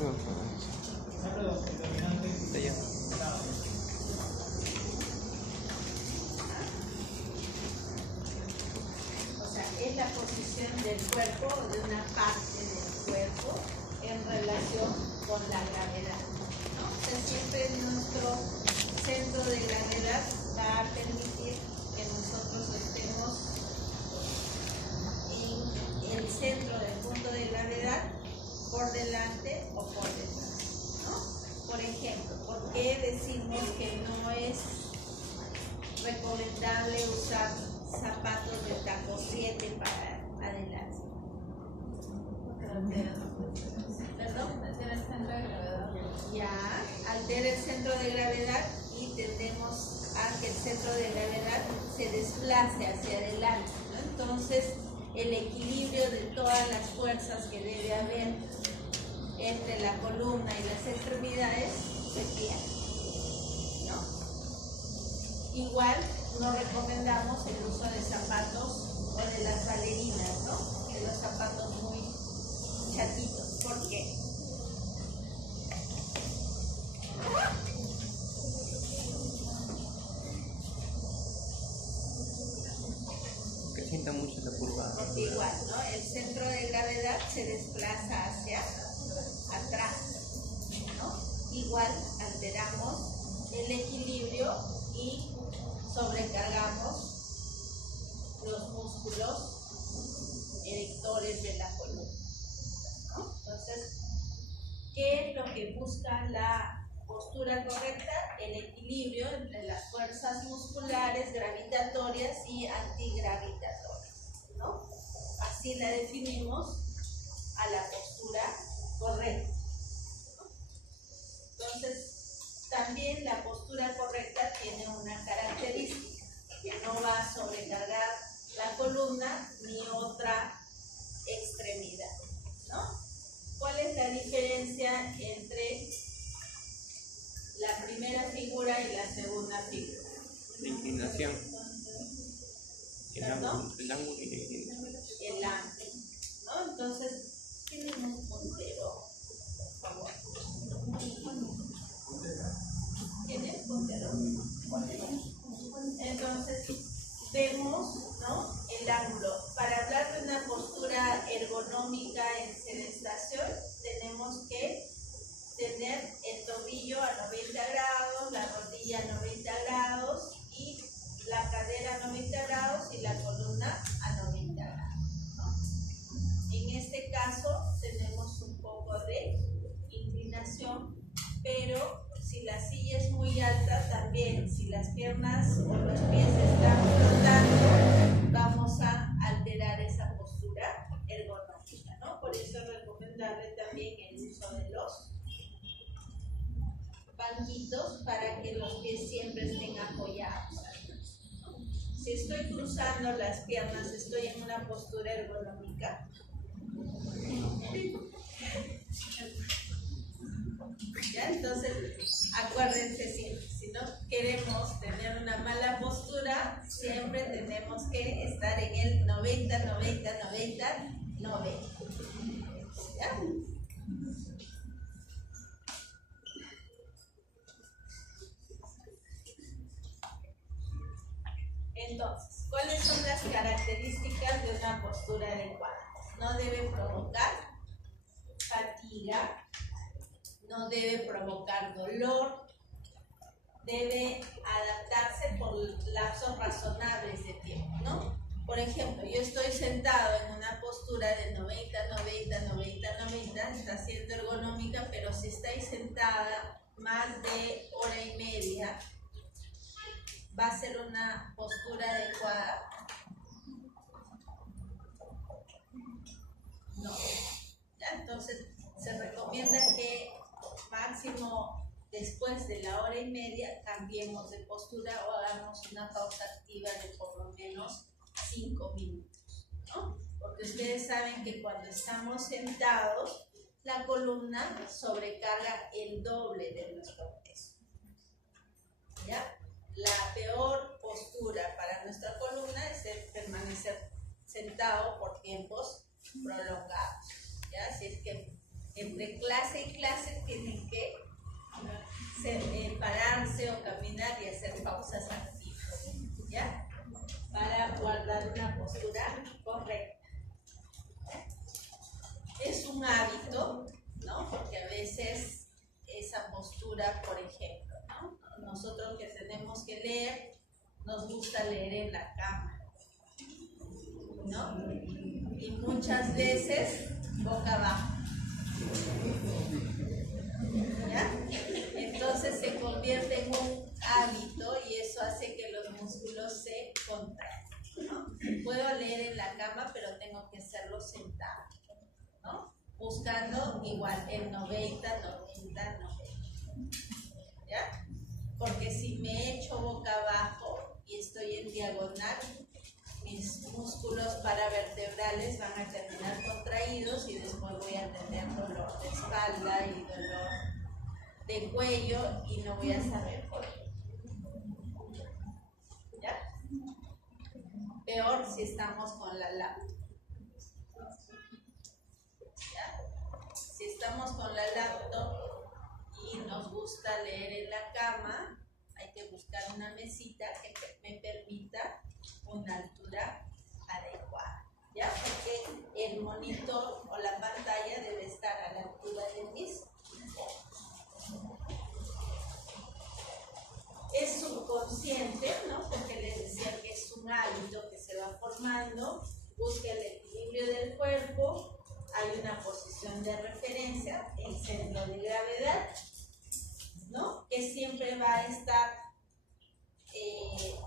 O sea, es la posición del cuerpo o de una parte del cuerpo en relación con la gravedad, ¿no? O sea, siempre nuestro centro de gravedad va a permitir que nosotros estemos en el centro del punto de gravedad por delante o por detrás, ¿no? Por ejemplo, ¿por qué decimos que no es recomendable usar zapatos de taco 7 para adelante? ¿Perdón? Altera el centro de gravedad. Ya, altera el centro de gravedad y tendemos a que el centro de gravedad se desplace hacia adelante, ¿no? Entonces, el equilibrio de todas las fuerzas que debe haber entre la columna y las extremidades se pierde, ¿no? Igual no recomendamos el uso de zapatos o de las bailarinas, ¿no? De los zapatos muy chatitos. ¿Por qué? Que sienta mucho la curva. Porque igual, ¿no? El centro de gravedad se desplaza hacia atrás, ¿no? Igual alteramos el equilibrio y sobrecargamos los músculos erectores de la columna, ¿no? Entonces, ¿qué es lo que busca la postura correcta? El equilibrio entre las fuerzas musculares gravitatorias y antigravitatorias, ¿no? Así la definimos a la postura correcta, ¿no? Entonces, también la postura correcta tiene una característica, que no va a sobrecargar la columna ni otra extremidad, ¿no? ¿Cuál es la diferencia entre la primera figura y la segunda figura? La inclinación. ¿Perdón? El ángulo y la inclinación. El ángulo, ¿no? Entonces, tienen un puntero, por favor. ¿Tienen puntero? Entonces, vemos, ¿no? El ángulo. Para hablar de una postura ergonómica en sedestación, tenemos que tener el tobillo a 90 grados, la rodilla a 90 grados y la cadera a 90 grados y la columna a 90 grados, ¿no? En este caso tenemos un poco de inclinación, pero si la silla es muy alta también, si las piernas o los pies están flotando, vamos a alterar esa postura ergonómica, ¿no? Por eso es recomendable también el uso de los banquitos para que los pies siempre estén apoyados. Si estoy cruzando las piernas, estoy en una postura ergonómica. ¿Ya? Entonces, acuérdense siempre, si no queremos tener una mala postura, siempre tenemos que estar en el 90, 90, 90, 90. ¿Ya? Entonces, ¿cuáles son las características de una postura adecuada? No debe provocar fatiga, no debe provocar dolor, debe adaptarse por lapsos razonables de tiempo, ¿no? Por ejemplo, yo estoy sentado en una postura de 90, 90, 90, 90, está siendo ergonómica, pero si estáis sentada más de hora y media, ¿va a ser una postura adecuada? No. ¿Ya? Entonces, se recomienda que máximo después de la hora y media cambiemos de postura o hagamos una pausa activa de por lo menos 5 minutos, ¿no? Porque ustedes saben que cuando estamos sentados, la columna sobrecarga el doble de nuestro peso. ¿Ya? La peor postura para nuestra columna es el permanecer sentado por tiempos prolongados, ¿ya? Si es que entre clase y clase tienen que pararse o caminar y hacer pausas activas, ¿ya? Para guardar una postura correcta. Es un hábito, ¿no? Porque a veces esa postura, por ejemplo, ¿no? Nosotros que tenemos que leer, nos gusta leer en la cama, ¿no? Y muchas veces boca abajo, ¿ya? Entonces se convierte en un hábito y eso hace que los músculos se contraigan, ¿no? Puedo leer en la cama, pero tengo que hacerlo sentado, ¿no? Buscando igual el 90, 90, 90, ¿ya? Porque si me echo boca abajo y estoy en diagonal, mis músculos paravertebrales van a terminar contraídos y después voy a tener dolor de espalda y dolor de cuello y no voy a saber por qué. ¿Ya? Peor si estamos con la laptop. ¿Ya? Si estamos con la laptop y nos gusta leer en la cama, hay que buscar una mesita que me permita una altura adecuada, ¿ya? Porque el monitor o la pantalla debe estar a la altura de mis ojos. Es subconsciente, ¿no? Porque les decía que es un hábito que se va formando, busca el equilibrio del cuerpo, hay una posición de referencia, el centro de gravedad, ¿no? Que siempre va a estar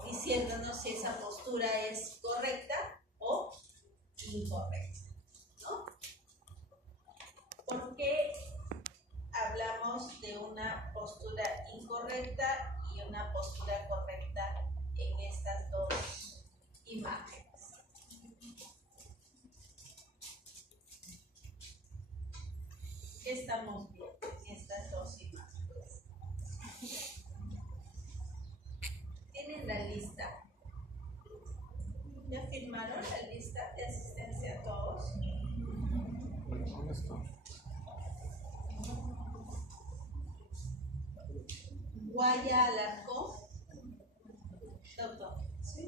diciéndonos si esa postura es correcta o incorrecta, ¿no? ¿Por qué hablamos de una postura incorrecta y una postura correcta en estas dos imágenes? ¿Qué estamos viendo en estas dos imágenes? ¿Tienen la lista? ¿Ya firmaron la lista de asistencia a todos? ¿Dónde está? Guaya Alarcón. Doctor. Sí.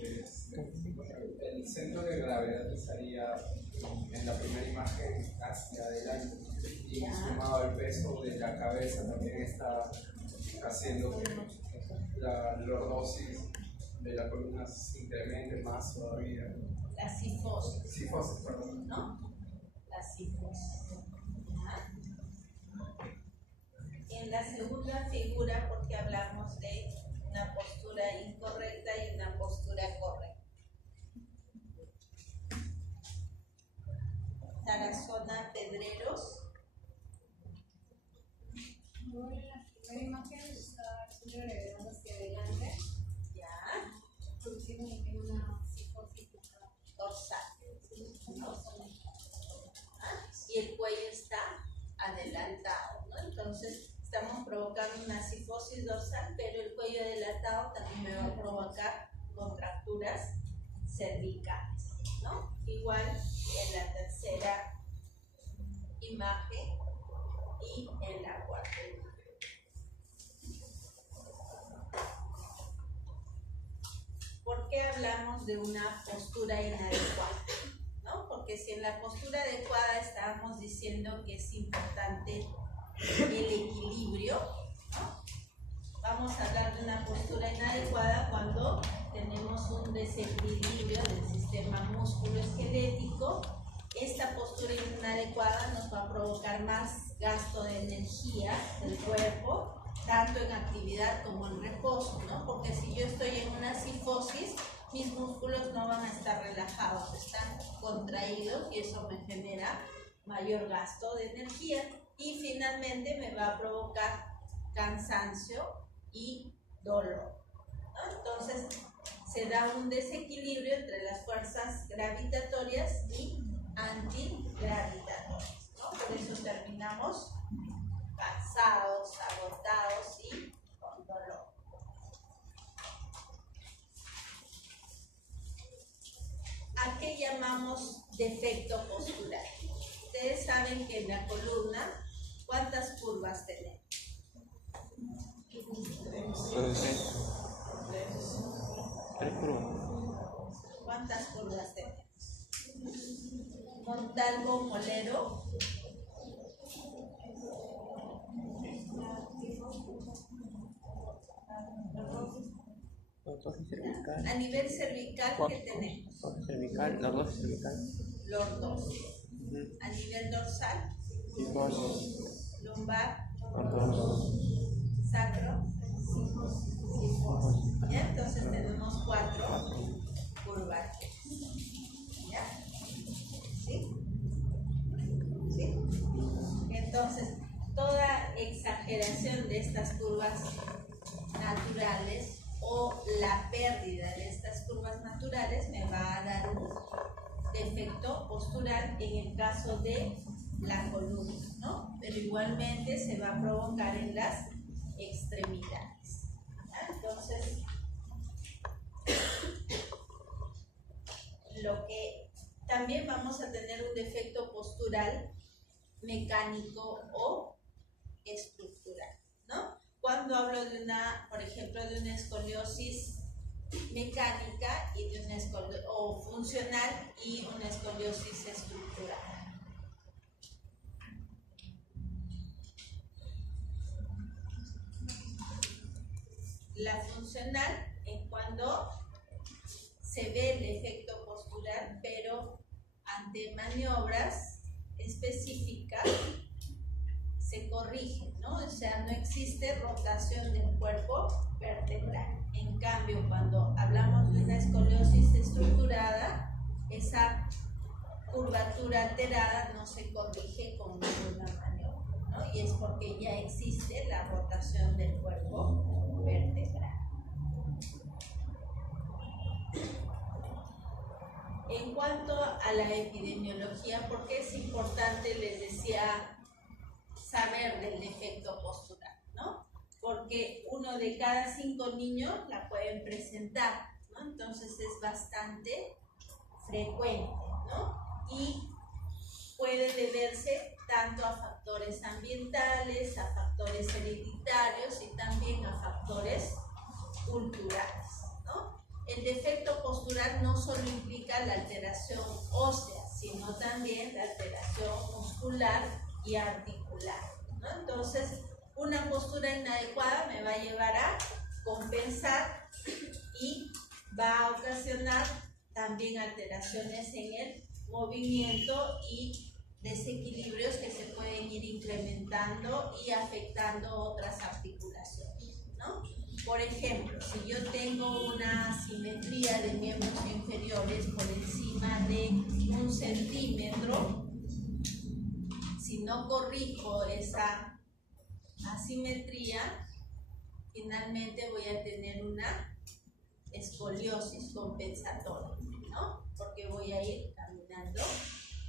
El centro de gravedad estaría en la primera imagen hacia adelante y sumado al peso de la cabeza también está haciendo que la lordosis de la columna se incremente más todavía. La cifosis. Cifosis, perdón. ¿No? La cifosis. En la segunda figura, porque hablamos de una postura incorrecta y una postura correcta. Tarazona Pedreros. En la primera imagen está el centro de gravedad hacia adelante. Ya. Produciendo también una cifosis Dorsal. ¿No? Y el cuello está adelantado, ¿no? Entonces estamos provocando una cifosis dorsal, pero el cuello adelantado también me va a provocar contracturas cervicales, ¿no? Igual en la tercera imagen y en la cuarta imagen. ¿Por qué hablamos de una postura inadecuada? ¿No? Porque si en la postura adecuada estábamos diciendo que es importante el equilibrio, ¿no? Vamos a hablar de una postura inadecuada cuando tenemos un desequilibrio del sistema músculo-esquelético. Esta postura inadecuada nos va a provocar más gasto de energía del cuerpo, tanto en actividad como en reposo, ¿no? Porque si yo estoy en una cifosis, mis músculos no van a estar relajados, están contraídos y eso me genera mayor gasto de energía y finalmente me va a provocar cansancio y dolor, ¿no? Entonces se da un desequilibrio entre las fuerzas gravitatorias y antigravitatorias, ¿no? Por eso terminamos cansados, agotados y con dolor. ¿A qué llamamos defecto postural? ustedes saben que en la columna, ¿cuántas curvas tenemos? Tres curvas. ¿Cuántas curvas tenemos? Montalvo, Molero. Los dos cervical. A nivel cervical, ¿qué tenemos? Los cervical, los dos cervical. Los dos. A nivel dorsal, Igual. lumbar, Los dos. sacro. ¿Ya? Entonces tenemos 4 curvas. ¿Ya? ¿Sí? ¿Sí? Entonces, toda exageración de estas curvas naturales o la pérdida de estas curvas naturales me va a dar un defecto postural en el caso de la columna, ¿no? Pero igualmente se va a provocar en las extremidades. ¿Ya? Entonces, lo que también vamos a tener un defecto postural mecánico o estructural, ¿no? Cuando hablo de una, por ejemplo, de una escoliosis mecánica y de una o funcional y una escoliosis estructural. La funcional es cuando se ve el efecto postural, pero ante maniobras específicas se corrige, ¿no? O sea, no existe rotación del cuerpo vertebral. En cambio, cuando hablamos de una escoliosis estructurada, esa curvatura alterada no se corrige con ninguna maniobra, ¿no? Y es porque ya existe la rotación del cuerpo vertebral. En cuanto a la epidemiología, ¿por qué es importante, les decía, saber del defecto postural, ¿no? Porque 1 de cada 5 niños la pueden presentar, ¿no? Entonces es bastante frecuente, ¿no? Y puede deberse tanto a factores ambientales, a factores hereditarios y también a factores culturales, ¿no? El defecto postural no solo implica la alteración ósea, sino también la alteración muscular y articular, ¿no? Entonces, una postura inadecuada me va a llevar a compensar y va a ocasionar también alteraciones en el movimiento y desequilibrios que se pueden ir incrementando y afectando otras articulaciones, ¿no? Por ejemplo, si yo tengo una asimetría de miembros inferiores por encima de 1 centímetro, si no corrijo esa asimetría, finalmente voy a tener una escoliosis compensatoria, ¿no? Porque voy a ir caminando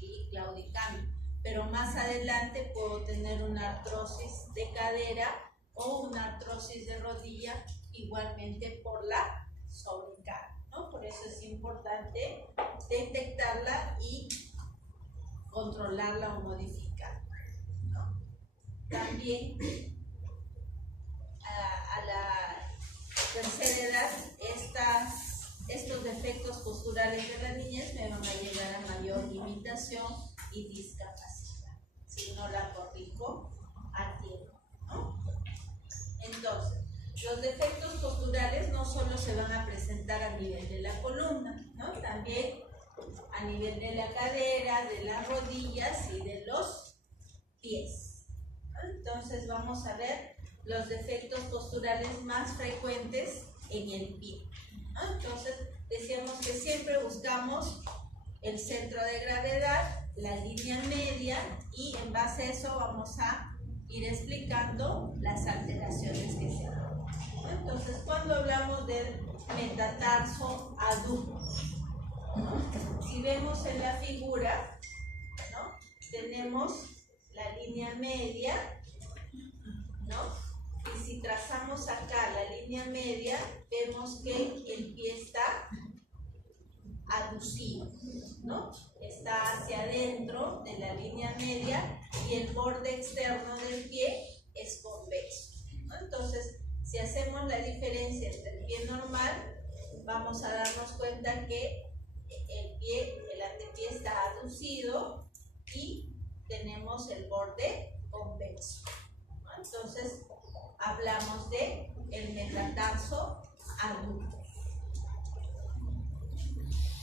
y claudicando. Pero más adelante puedo tener una artrosis de cadera o una artrosis de rodilla, igualmente por la sobrecarga, ¿no? Por eso es importante detectarla y controlarla o modificarla, ¿no? También a la tercera edad estos defectos posturales de la niñez me van a llegar a mayor limitación y discapacidad si no la corrijo a tiempo, ¿no? Entonces, los defectos posturales no solo se van a presentar a nivel de la columna, ¿no? También a nivel de la cadera, de las rodillas y de los pies, ¿no? Entonces vamos a ver los defectos posturales más frecuentes en el pie, ¿no? Entonces decíamos que siempre buscamos el centro de gravedad, la línea media, y en base a eso vamos a ir explicando las alteraciones que se dan, ¿no? Entonces, cuando hablamos del metatarso aductor, ¿no? Si vemos en la figura, ¿no? Tenemos la línea media, ¿no? Y si trazamos acá la línea media, vemos que el pie está aducido, ¿no? Está hacia adentro de la línea media y el borde externo del pie es convexo, ¿no? Entonces, si hacemos la diferencia entre el pie normal, vamos a darnos cuenta que el antepié está aducido y tenemos el borde convexo, ¿no? Entonces, hablamos de el metatarso adulto.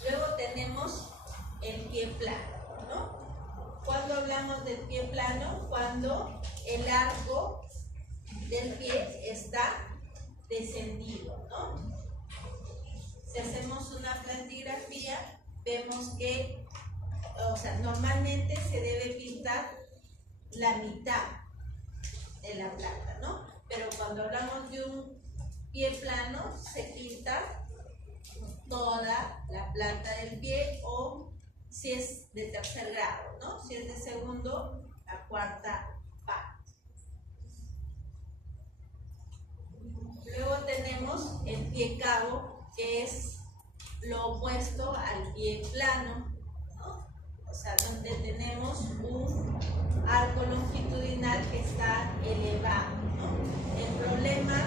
Luego tenemos el pie plano, ¿no? ¿Cuándo hablamos del pie plano? Cuando el arco del pie está descendido, ¿no? Si hacemos una plantigrafía, vemos que, normalmente se debe pintar la mitad de la planta, ¿no? Pero cuando hablamos de un pie plano, se pinta toda la planta del pie, o si es de tercer grado, ¿no? Si es de segundo, la cuarta parte. Luego tenemos el pie cabo, que es lo opuesto al pie plano, ¿no? O sea, donde tenemos un arco longitudinal que está elevado, ¿no? El problema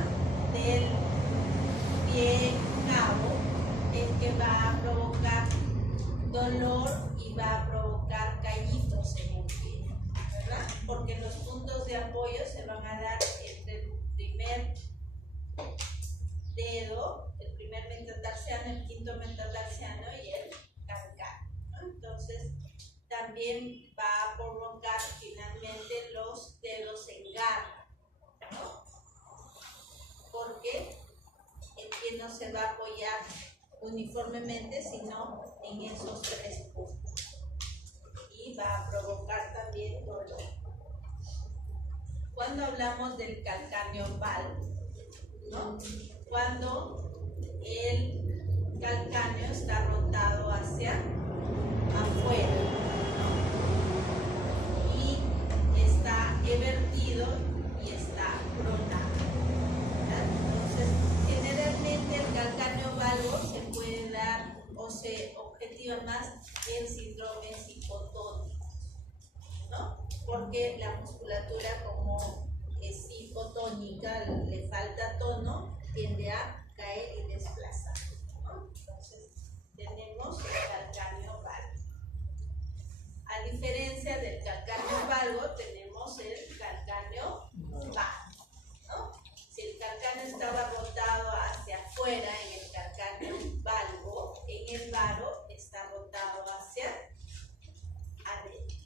del pie cabo es que va a provocar dolor y va a provocar callitos en el pie, ¿verdad? Porque los puntos de apoyo se van a dar entre el primer dedo, el primer metatarsiano, el quinto metatarsiano y el calcáneo, ¿no? Entonces, también va a provocar finalmente los dedos en garra, ¿no? Porque el pie no se va a apoyar uniformemente, sino en esos tres puntos. Y va a provocar también dolor. Cuando hablamos del calcáneo valvo, ¿no? Cuando el calcáneo está rotado hacia afuera, ¿no? Y está evertido y está pronado, ¿verdad? Entonces, generalmente el calcáneo valvo se puede dar o se objetiva más en síndromes hipotónicos, ¿no? Porque la musculatura, como es hipotónica, le falta tono, tiende a caer y desplazar, ¿no? Entonces, tenemos el calcáneo valvo. A diferencia del calcáneo valvo, tenemos el calcáneo varo, ¿no? Si el calcáneo estaba rotado hacia afuera en el calcáneo valvo, en el varo está rotado hacia adentro,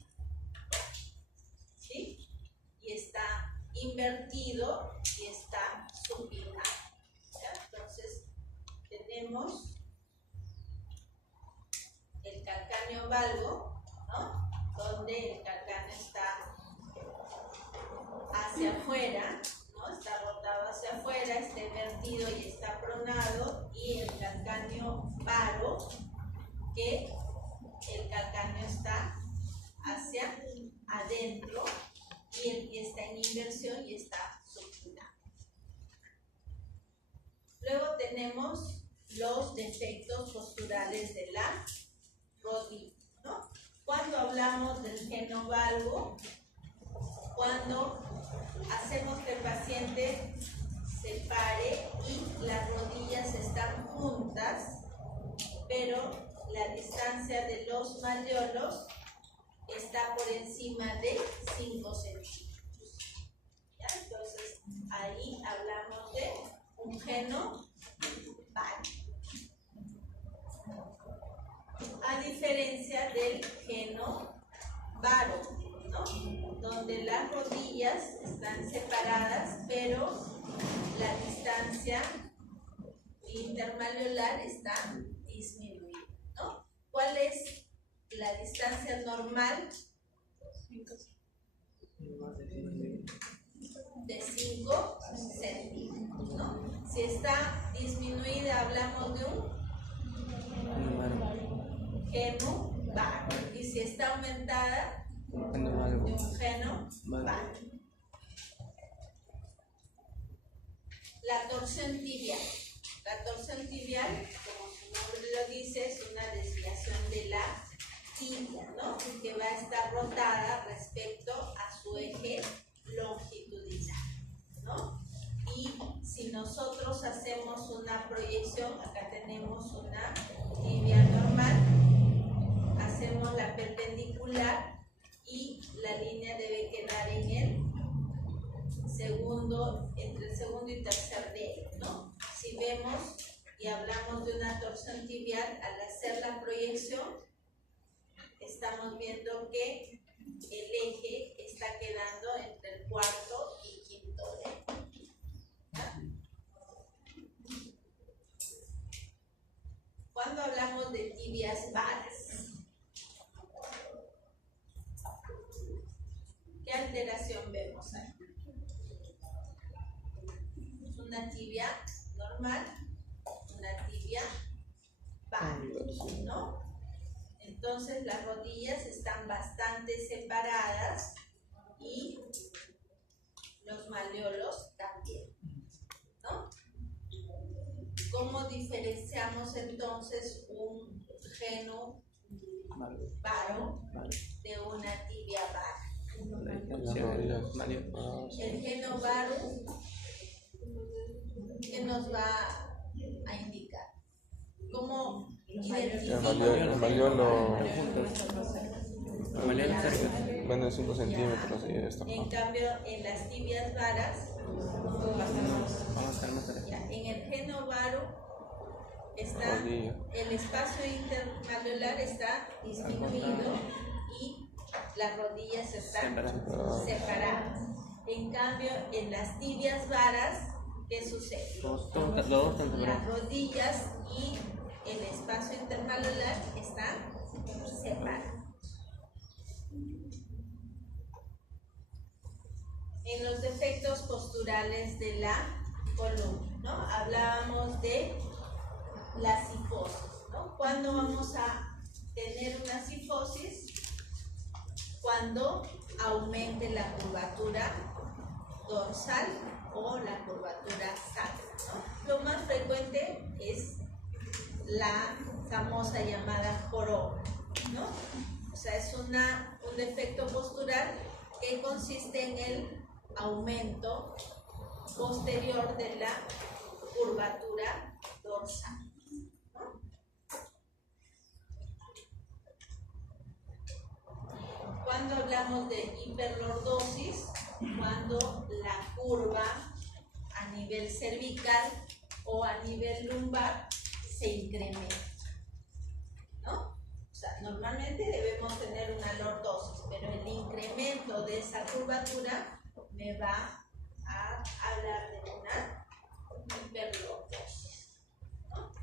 ¿sí? Y está invertido y está supinado, ¿ya? Entonces, tenemos el calcáneo valvo, ¿no? Donde el calcáneo está hacia afuera, ¿no? Está rotado hacia afuera, está invertido y está pronado, y el calcáneo varo, que el calcáneo está hacia adentro y el pie está en inversión y está supinado. Luego tenemos los defectos posturales de la rodilla, ¿no? Cuando hablamos del geno valvo, cuando hacemos que el paciente se pare y las rodillas están juntas, pero la distancia de los malleolos está por encima de 5 centímetros, ¿ya? Entonces, ahí hablamos de un geno valvo. A diferencia del geno varo, ¿no? Donde las rodillas están separadas, pero la distancia intermalleolar está disminuida, ¿no? ¿Cuál es la distancia normal? De 5 centímetros, ¿no? Si está disminuida, hablamos de un geno varo, y si está aumentada, de un geno varo. La torsión tibial. La torsión tibial, como su nombre lo dice, es una desviación de la tibia, ¿no? Que va a estar rotada respecto a su eje longitudinal, ¿no? Y si nosotros hacemos una proyección, acá tenemos una tibia normal, hacemos la perpendicular y la línea debe quedar en el segundo, entre el segundo y tercer dedo, ¿no? Si vemos y hablamos de una torsión tibial, al hacer la proyección, estamos viendo que el eje está quedando entre el cuarto y quinto dedo. ¿Ya? Cuando hablamos de tibias varas, ¿qué alteración vemos ahí? Una tibia normal, una tibia vara, ¿no? Entonces las rodillas están bastante separadas y los maleolos también, ¿no? ¿Cómo diferenciamos entonces un geno varo de una tibia vara? El geno varo, ¿qué nos va a indicar? ¿Cómo identificamos? El maleolo El maleolo cerca. menos de 5 centímetros y esto. En cambio, en las tibias varas, Vamos a estar más cerca. en el geno varo está Rodilla. el espacio intermaleolar está disminuido y las rodillas están separadas. En cambio, en las tibias varas, ¿qué sucede? Los dos están Las separados. rodillas y el espacio intermaleolar están separados. En los defectos posturales de la columna, ¿no? Hablábamos de la cifosis, ¿no? ¿Cuándo vamos a tener una cifosis? Cuando aumente la curvatura dorsal o la curvatura sacra, ¿no? Lo más frecuente es la famosa llamada joroba, ¿no? O sea, es un defecto postural que consiste en el aumento posterior de la curvatura dorsal, ¿no? Cuando hablamos de hiperlordosis, cuando la curva a nivel cervical o a nivel lumbar se incrementa, ¿no? O sea, normalmente debemos tener una lordosis, pero el incremento de esa curvatura me va a hablar de una hiperlordosis, ¿no?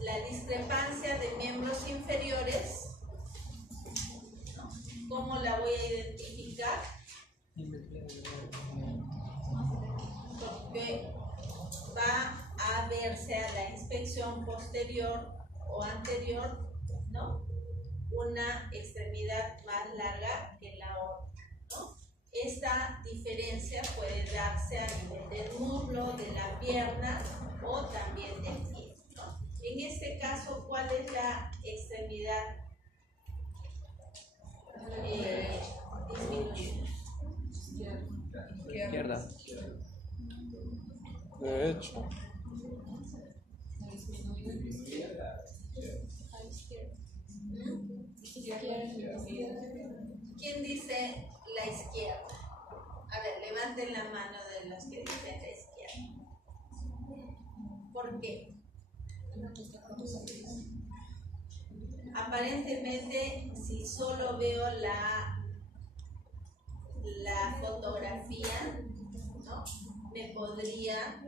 La discrepancia de miembros inferiores, ¿no? ¿Cómo la voy a identificar? Porque va a verse a la inspección posterior o anterior, ¿no? Una extremidad más larga que la otra, ¿no? Esta diferencia puede darse a nivel del muslo, de la pierna o también del pie, ¿no? En este caso, ¿cuál es la extremidad disminuida? Izquierda. De hecho, ¿Quién dice la izquierda? A ver, levanten la mano de los que dicen la izquierda. ¿Por qué? Aparentemente, si solo veo la fotografía, ¿no? Me podría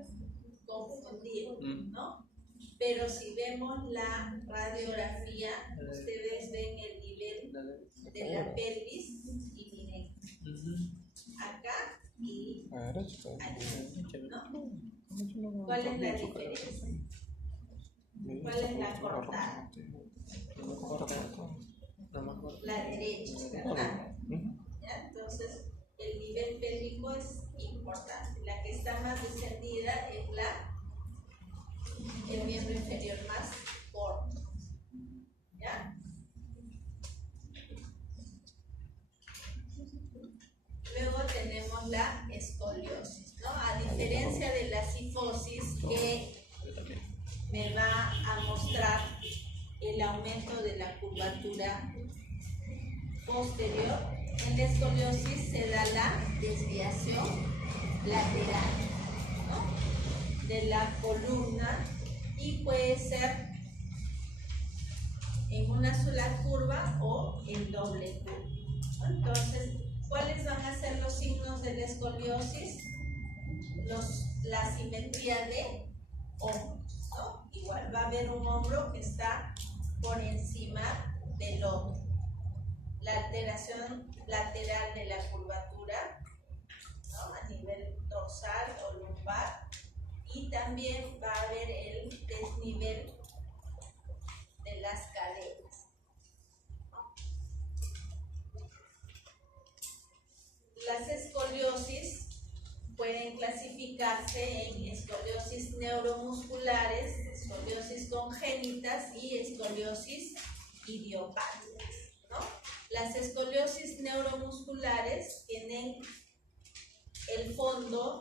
confundir, ¿no? Pero si vemos la radiografía, ustedes ven el nivel de la pelvis y miren acá y a la derecha. aquí, ¿no? ¿Cuál es la diferencia? ¿Cuál es la cortada? La derecha, ¿verdad? ¿Ya? Entonces, el nivel pélvico es importante. La que está más descendida es el miembro inferior más corto. ¿Ya? la escoliosis, ¿no? A diferencia de la cifosis que me va a mostrar el aumento de la curvatura posterior, en la escoliosis se da la desviación lateral, ¿no?, de la columna, y puede ser en una sola curva o en doble curva, ¿no? Entonces, ¿cuáles van a ser los signos de la escoliosis? La simetría de hombros, ¿no? Igual va a haber un hombro que está por encima del otro. La alteración lateral de la curvatura, ¿no?, a nivel dorsal o lumbar, y también va a haber el desnivel de las caderas. Las escoliosis pueden clasificarse en escoliosis neuromusculares, escoliosis congénitas y escoliosis idiopáticas, ¿no? Las escoliosis neuromusculares tienen el fondo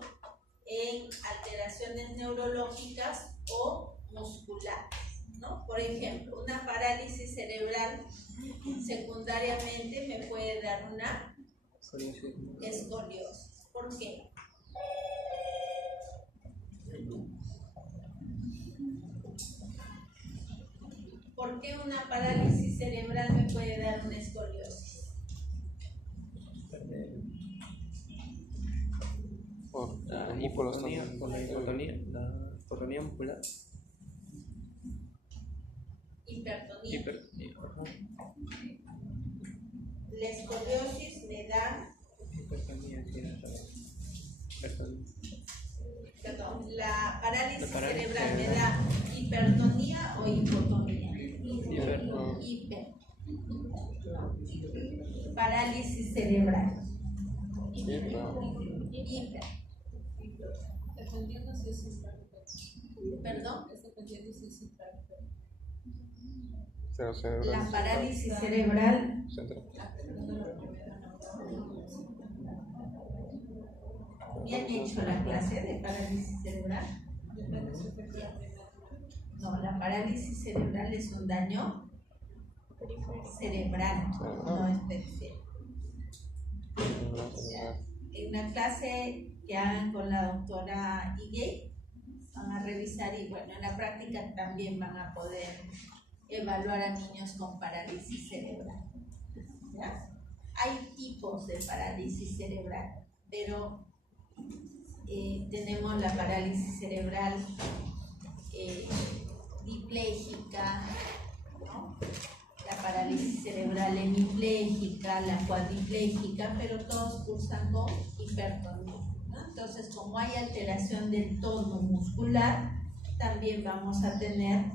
en alteraciones neurológicas o musculares, ¿no? Por ejemplo, una parálisis cerebral secundariamente me puede dar una escoliosis. ¿Por qué? ¿Por qué una parálisis cerebral me puede dar una escoliosis? Por La los músculos hipotonía, también. por la hipotonía muscular. Hipertonía. Hipertonía. Ajá. La escoliosis me da, Hipertonía, sí, hipertonía. perdón, la parálisis La parálisis cerebral me cerebral. da hipertonía o hipotonía. Hiper. Parálisis cerebral. Sí, claro. Hiper. Dependiendo si es hipertensión. Perdón. Es dependiendo si es hipertensión. Cero cerebral. La parálisis cerebral Central. ¿ya han hecho la clase de parálisis cerebral? Depende si efectivamente. No, la parálisis cerebral es un daño cerebral, no es periférico. En una clase que hagan con la doctora Iguey, van a revisar, y bueno, en la práctica también van a poder evaluar a niños con parálisis cerebral, ¿ya? Hay tipos de parálisis cerebral, pero tenemos la parálisis cerebral diplégica, ¿no?, la parálisis cerebral hemipléjica, la cuadripléjica, pero todos cursan con hipertonía, ¿no? Entonces, como hay alteración del tono muscular, también vamos a tener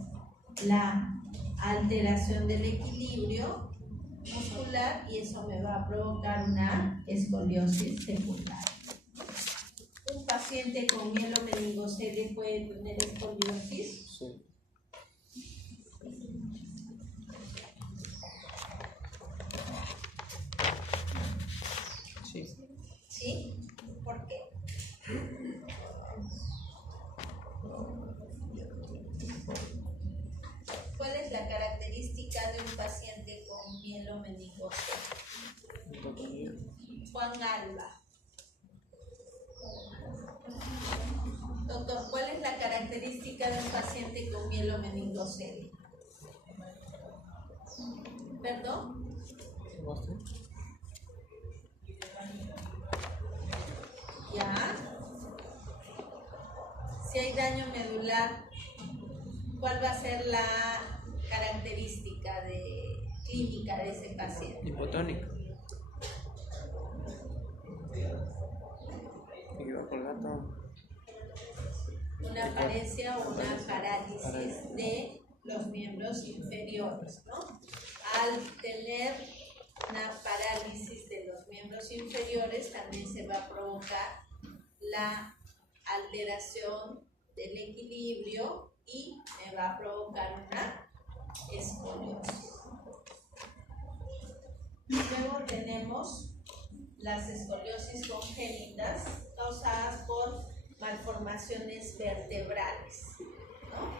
la alteración del equilibrio muscular, y eso me va a provocar una escoliosis secundaria. ¿Un paciente con mielomeningocele puede tener escoliosis? Sí. Sí. ¿Sí? ¿Por qué? ¿Cuál es la característica de un paciente con mielomeningocele? Hipotonía. Juan Alba. Doctor, ¿cuál es la característica de un paciente con mielomeningocele? ¿Perdón? ¿Ya? Si hay daño medular, ¿cuál va a ser la característica clínica de ese paciente? Hipotónico. Y va por gato. Una paresia o una parálisis de los miembros inferiores, ¿no? Al tener una parálisis de los miembros inferiores, también se va a provocar la alteración del equilibrio y me va a provocar una escoliosis. Luego tenemos las escoliosis congénitas causadas por malformaciones vertebrales, ¿no?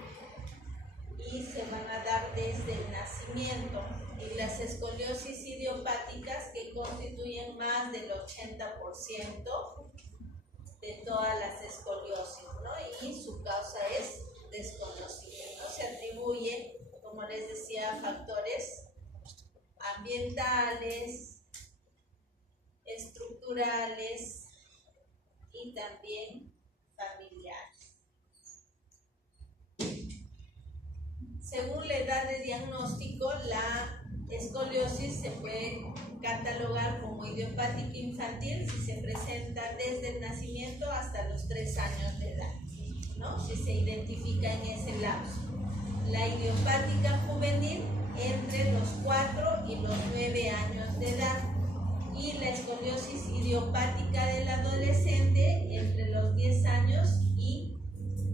Y se van a dar desde el nacimiento, y las escoliosis idiopáticas, que constituyen más del 80% de todas las escoliosis, ¿no? Y su causa es desconocimiento. Se atribuye, como les decía, a factores ambientales, estructurales y también familiares. Según la edad de diagnóstico, la escoliosis se puede catalogar como idiopática infantil si se presenta desde el nacimiento hasta los 3 años de edad, ¿no? Si se identifica en ese lapso. La idiopática juvenil entre los 4 y los 9 años de edad, y la escoliosis idiopática del adolescente entre los 10 años y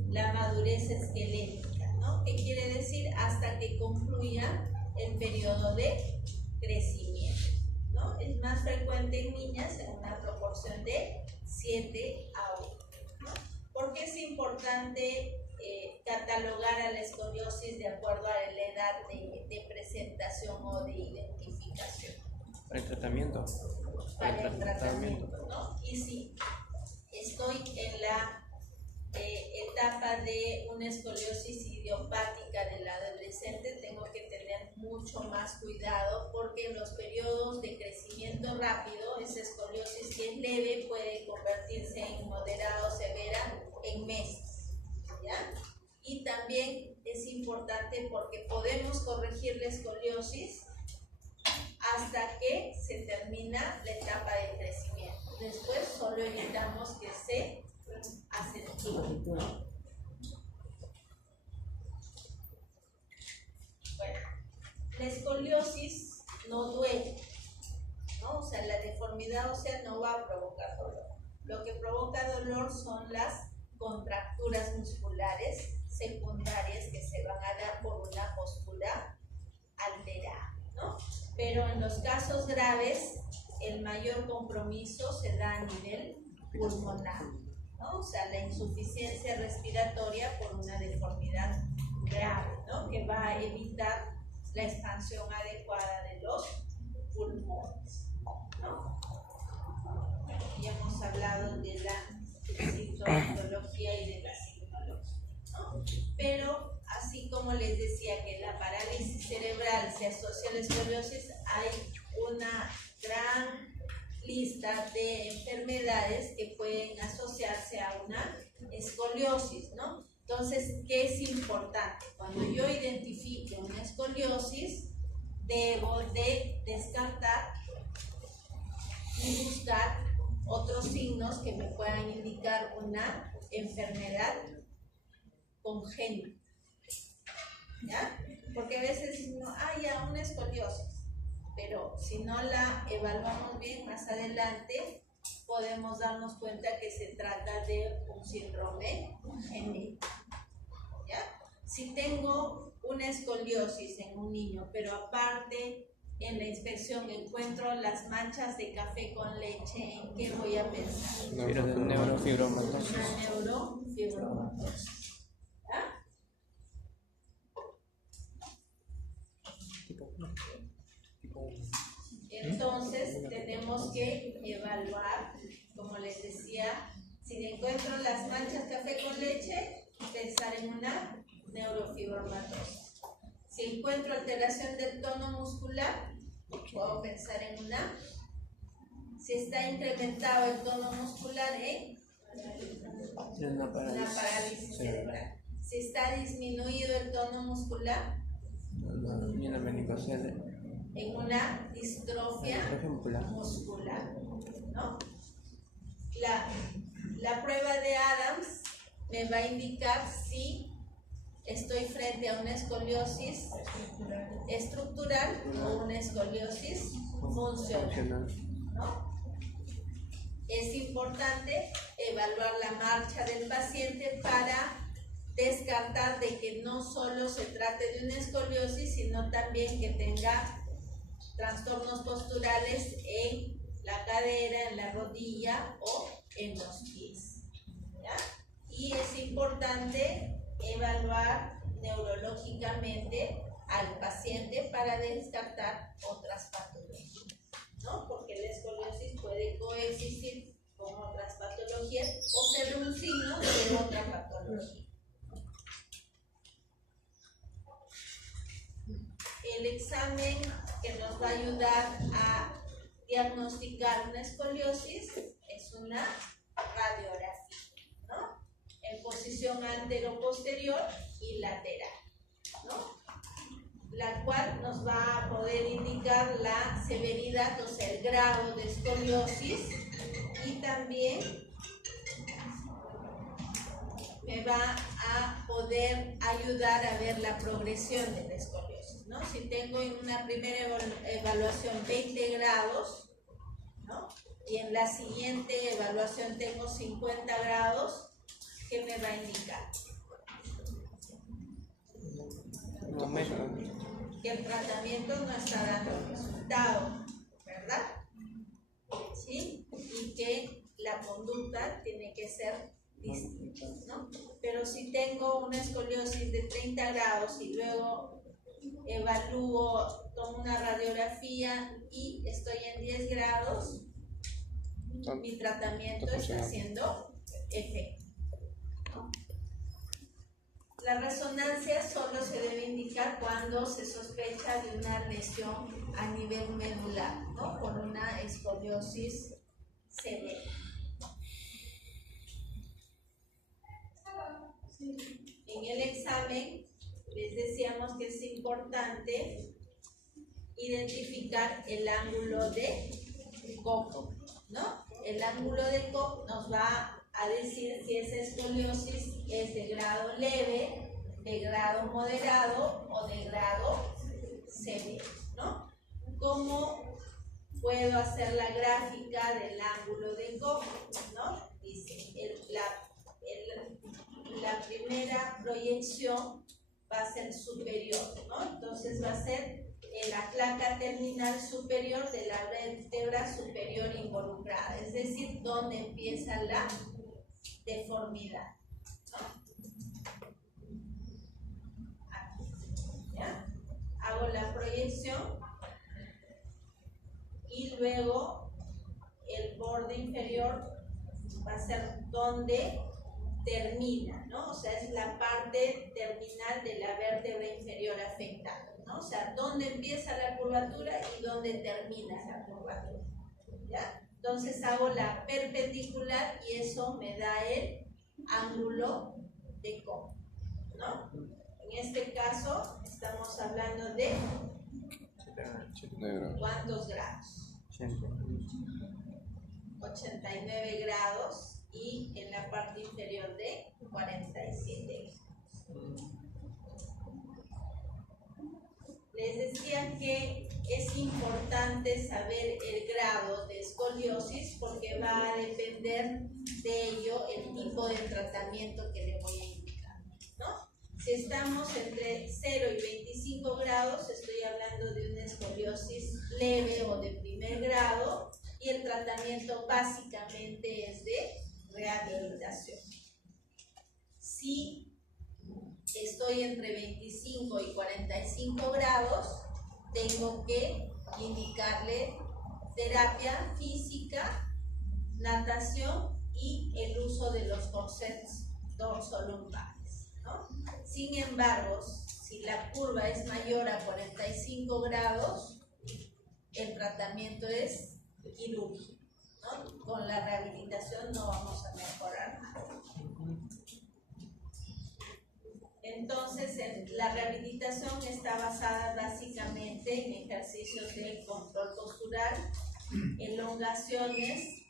la madurez esquelética, ¿no? ¿Qué quiere decir? Hasta que concluya el periodo de crecimiento, ¿no? Es más frecuente en niñas en una proporción de 7 a 1, ¿no? ¿Por qué es importante catalogar a la escoliosis de acuerdo a la edad de presentación o de identificación? Para el tratamiento. Para el tratamiento, ¿no? Y si estoy en la etapa de una escoliosis idiopática del adolescente, tengo que tener mucho más cuidado, porque en los periodos de crecimiento rápido, esa escoliosis que es leve puede convertirse en moderada o severa en meses, ¿ya? Y también es importante porque podemos corregir la escoliosis hasta que se termina la etapa de crecimiento. Después solo evitamos que se acentúe. Bueno, la escoliosis no duele, ¿no? O sea, la deformidad ósea no va a provocar dolor. Lo que provoca dolor son las contracturas musculares secundarias que se van a dar por una postura alterada, ¿no? Pero en los casos graves, el mayor compromiso se da a nivel pulmonar, ¿no? O sea, la insuficiencia respiratoria por una deformidad grave, ¿no? Que va a evitar la expansión adecuada de los pulmones, ¿no? Ya hemos hablado de la sintomatología y de la signología, ¿no? Pero así como les decía que la parálisis cerebral se asocia a la escoliosis, hay una gran lista de enfermedades que pueden asociarse a una escoliosis, ¿no? Entonces, ¿qué es importante? Cuando yo identifique una escoliosis, debo de descartar y buscar otros signos que me puedan indicar una enfermedad congénita, ¿ya? Porque a veces decimos, ya, una escoliosis, pero si no la evaluamos bien más adelante, podemos darnos cuenta que se trata de un síndrome congénito, ¿ya? Si tengo una escoliosis en un niño, pero aparte en la inspección encuentro las manchas de café con leche, ¿en qué voy a pensar? Neurofibromatosis. Una neurofibromatosis, ¿ya? Entonces tenemos que evaluar, como les decía, si encuentro las manchas café con leche, pensar en una neurofibromatosis. Si encuentro alteración del tono muscular, puedo pensar en una. Si está incrementado el tono muscular, Una parálisis cerebral. Si está disminuido el tono muscular, en una distrofia muscular, ¿no? La prueba de Adams me va a indicar si estoy frente a una escoliosis estructural o una escoliosis funcional, ¿no? Es importante evaluar la marcha del paciente para descartar de que no solo se trate de una escoliosis, sino también que tenga trastornos posturales en la cadera cadera, en la rodilla o en los pies. ¿Ya? Y es importante evaluar neurológicamente al paciente para descartar otras patologías, ¿no? Porque la escoliosis puede coexistir con otras patologías o ser un signo de otra patología. El examen que nos va a ayudar a diagnosticar una escoliosis es una radiografía, ¿no? En posición antero-posterior y lateral, ¿no? La cual nos va a poder indicar la severidad, o sea, el grado de escoliosis, y también me va a poder ayudar a ver la progresión de la escoliosis, ¿no? Si tengo en una primera evaluación 20 grados, ¿no? Y en la siguiente evaluación tengo 50 grados, ¿qué me va a indicar? Un aumento. Que el tratamiento no está dando resultado, ¿verdad? ¿Sí? Y que la conducta tiene que ser distinta, ¿no? Pero si tengo una escoliosis de 30 grados y luego evalúo, tomo una radiografía y estoy en 10 grados, mi tratamiento está haciendo efecto, ¿no? La resonancia solo se debe indicar cuando se sospecha de una lesión a nivel medular, ¿no? Por una escoliosis severa. En el examen les decíamos que es importante identificar el ángulo de Cook, ¿no? El ángulo de Cook nos va a decir si esa escoliosis es de grado leve, de grado moderado o de grado severo, ¿no? ¿Cómo puedo hacer la gráfica del ángulo de Cook, ¿no? Dice, la primera proyección va a ser superior, ¿no? Entonces va a ser la placa terminal superior de la vértebra superior involucrada, es decir, donde empieza la deformidad, ¿no? Aquí, ¿ya? Hago la proyección y luego el borde inferior va a ser donde termina, ¿no? O sea, es la parte terminal de la vértebra inferior afectada, ¿no? O sea, dónde empieza la curvatura y dónde termina la curvatura, ¿ya? Entonces hago la perpendicular y eso me da el ángulo de Cook, ¿no? En este caso estamos hablando de ¿cuántos grados? 89 grados y en la parte inferior de 47 grados. Les decía que es importante saber el grado de escoliosis porque va a depender de ello el tipo de tratamiento que le voy a indicar, ¿no? Si estamos entre 0 y 25 grados, estoy hablando de una escoliosis leve o de primer grado y el tratamiento básicamente es de rehabilitación. Si estoy entre 25 y 45 grados, tengo que indicarle terapia física, natación y el uso de los corsets dorsolumbares, ¿no? Sin embargo, si la curva es mayor a 45 grados, el tratamiento es quirúrgico, ¿no? Con la rehabilitación no vamos a mejorar nada. Entonces, la rehabilitación está basada básicamente en ejercicios de control postural, elongaciones,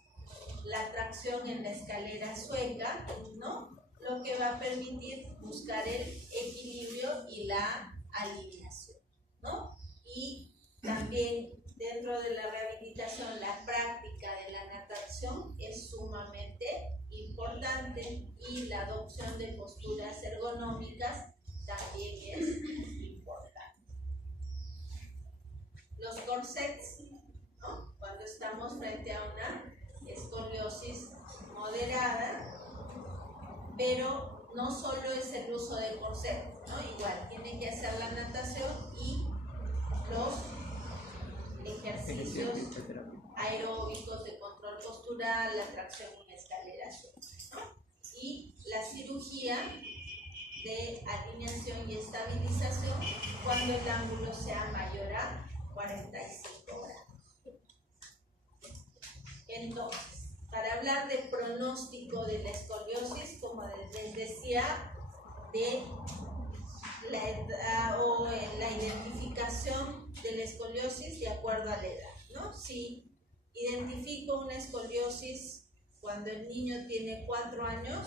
la tracción en la escalera sueca, ¿no? Lo que va a permitir buscar el equilibrio y la alineación, ¿no? Y también dentro de la rehabilitación, la práctica de la natación es sumamente importante y la adopción de posturas ergonómicas también es importante. Los corsets, ¿no? Cuando estamos estamos frente a una escoliosis moderada, pero no solo es el uso de corset, ¿no? Igual tiene que hacer la natación y los ejercicios aeróbicos de control postural, la tracción en escaleras, ¿no? Y la cirugía de alineación y estabilización cuando el ángulo sea mayor a 45 grados. Entonces, para hablar del pronóstico de la escoliosis, como les decía, de la edad o la identificación de la escoliosis de acuerdo a la edad, ¿no? Si identifico una escoliosis cuando el niño tiene 4 años,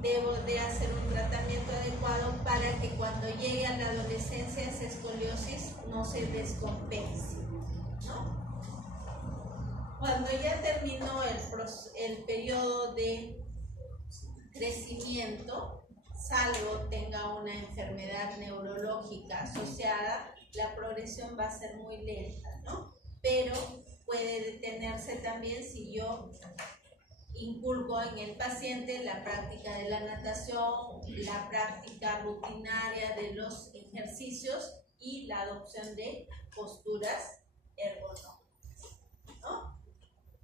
debo de hacer un tratamiento adecuado para que cuando llegue a la adolescencia esa escoliosis no se descompense, ¿no? Cuando ya terminó el periodo de crecimiento, salvo tenga una enfermedad neurológica asociada, la progresión va a ser muy lenta, ¿no? Pero puede detenerse también si yo inculco en el paciente la práctica de la natación, la práctica rutinaria de los ejercicios y la adopción de posturas ergonómicas, ¿no?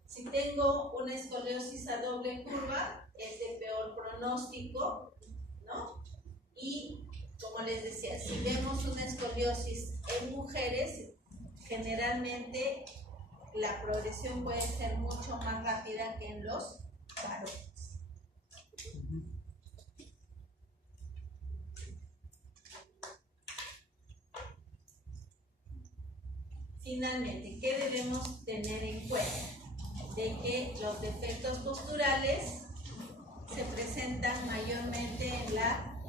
Si tengo una escoliosis a doble curva, es de peor pronóstico, ¿no? Y como les decía, si vemos una escoliosis en mujeres, generalmente la progresión puede ser mucho más rápida que en los varones. Finalmente, ¿qué debemos tener en cuenta? De que los defectos posturales se presentan mayormente en la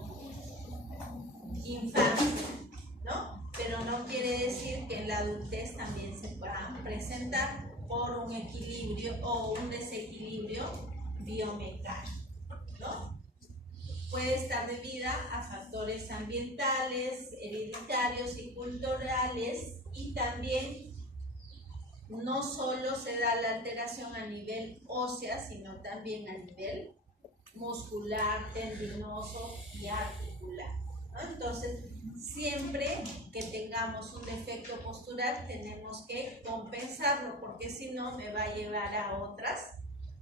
infancia, ¿no? Pero no quiere decir que en la adultez también se puedan presentar por un equilibrio o un desequilibrio biomecánico, ¿no? Puede estar debida a factores ambientales, hereditarios y culturales, y también no solo se da la alteración a nivel ósea, sino también a nivel muscular, tendinoso y articular, ¿no? Entonces, siempre que tengamos un defecto postural tenemos que compensarlo, porque si no me va a llevar a otras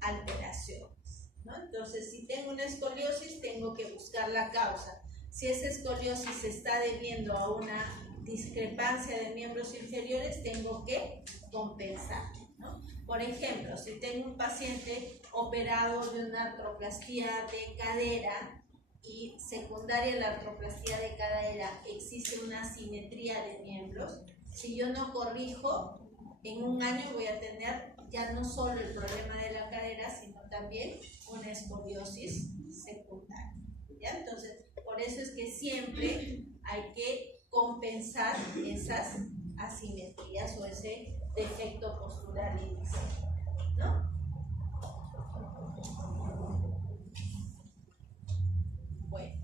alteraciones, ¿no? Entonces, si tengo una escoliosis, tengo que buscar la causa. Si esa escoliosis se está debiendo a una discrepancia de miembros inferiores, tengo que compensar, ¿no? Por ejemplo, si tengo un paciente operado de una artroplastía de cadera y secundaria a la artroplastía de cadera existe una asimetría de miembros, si yo no corrijo, en un año voy a tener ya no solo el problema de la cadera, sino también una escoliosis secundaria, ¿ya? Entonces, por eso es que siempre hay que compensar esas asimetrías o ese defecto postural inicial, ¿no? Bueno,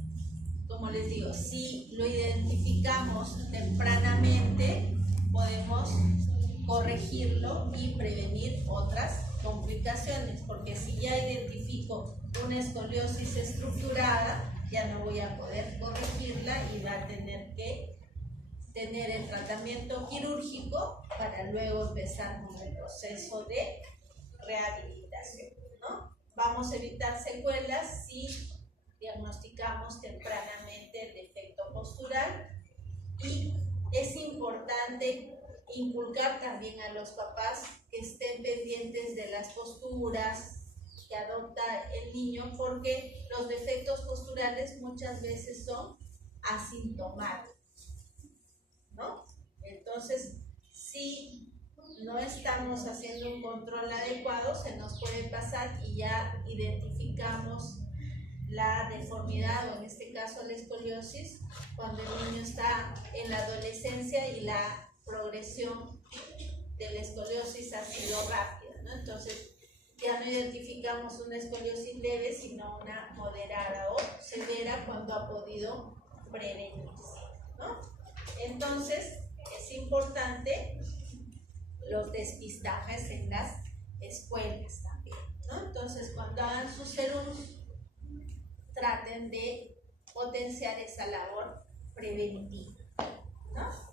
como les digo, si lo identificamos tempranamente, podemos corregirlo y prevenir otras complicaciones, porque si ya identifico una escoliosis estructurada, ya no voy a poder corregirla y va a tener que tener el tratamiento quirúrgico para luego empezar con el proceso de rehabilitación, ¿no? Vamos a evitar secuelas si diagnosticamos tempranamente el defecto postural, y es importante inculcar también a los papás que estén pendientes de las posturas que adopta el niño, porque los defectos posturales muchas veces son asintomáticos, ¿no? Entonces, si no estamos haciendo un control adecuado, se nos puede pasar y ya identificamos la deformidad, o en este caso la escoliosis, cuando el niño está en la adolescencia y la progresión de la escoliosis ha sido rápida, ¿no? Entonces, ya no identificamos una escoliosis leve, sino una moderada o severa cuando ha podido prevenirse, ¿no? Entonces, es importante los despistajes en las escuelas también, ¿no? Entonces, cuando hagan sus serums, traten de potenciar esa labor preventiva, ¿no?